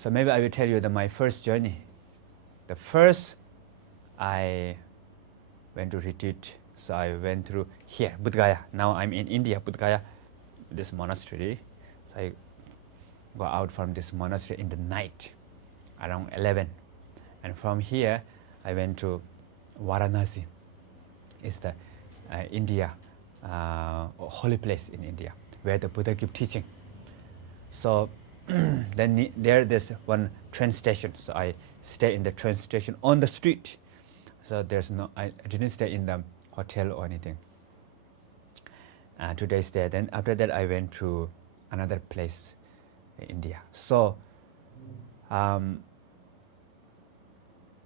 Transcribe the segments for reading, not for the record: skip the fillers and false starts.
So maybe I will tell you that my first journey. The first I went to retreat, so I went through here, Bodh Gaya. Now I'm in India, Bodh Gaya, this monastery. So I go out from this monastery in the night, around 11. And from here, I went to Varanasi. It's the India, holy place in India, where the Buddha give teaching. So then there's one train station. So I stay in the train station on the street. So there's no, I didn't stay in the hotel or anything. 2 days there. Then after that, I went to another place in India. So then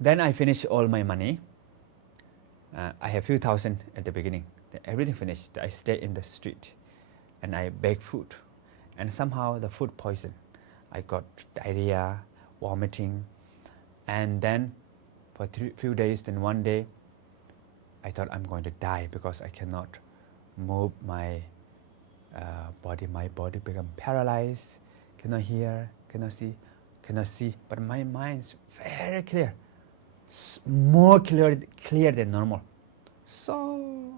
I finished all my money. I have few thousand at the beginning. Then everything finished. I stay in the street, and I bake food, and somehow the food poison. I got diarrhea, vomiting, and then for few days, then one day, I thought I'm going to die because I cannot move my body. My body become paralyzed, cannot hear, cannot see. But my mind's very clear, more clear than normal. So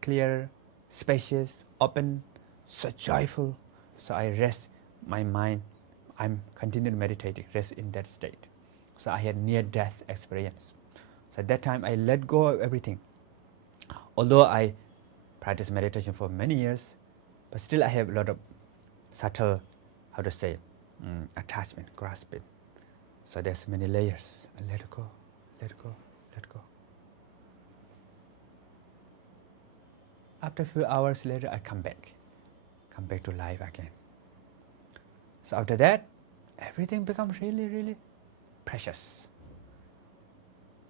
clear, spacious, open, so joyful. So I rest my mind. I'm continuing meditating, rest in that state. So I had near-death experience. So at that time, I let go of everything. Although I practiced meditation for many years, but still I have a lot of subtle, attachment, grasping. So there's many layers. I let go, let go, let go. After a few hours later, I come back to life again. So after that, everything becomes really, really precious.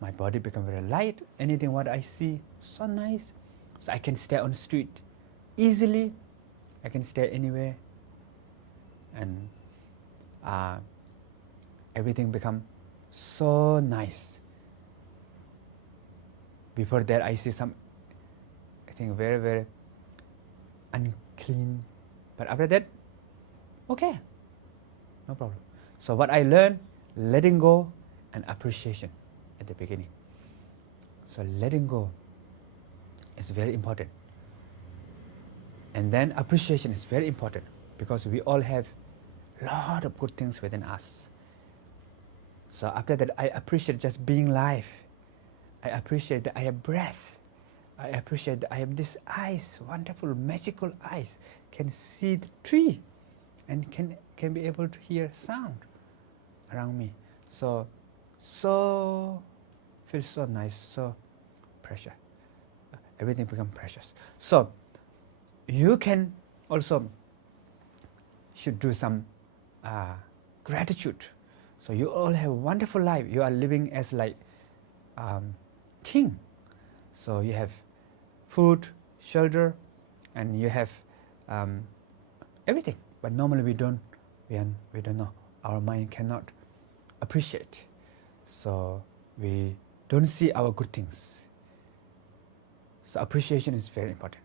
My body becomes very light. Anything what I see, so nice. So I can stay on the street easily. I can stay anywhere. And everything become so nice. Before that, I see some, I think, very, very unclean. But after that, okay, no problem. So what I learned, letting go and appreciation at the beginning. So letting go is very important. And then appreciation is very important because we all have a lot of good things within us. So after that, I appreciate just being alive. I appreciate that I have breath. I appreciate that I have these eyes, wonderful, magical eyes, can see the tree and can be able to hear sound around me. So feels so nice, so precious. Everything becomes precious. So you can also should do some gratitude. So you all have a wonderful life. You are living as like king. So you have food, shelter, and you have everything. But normally we don't know. Our mind cannot appreciate. So we don't see our good things. So appreciation is very important.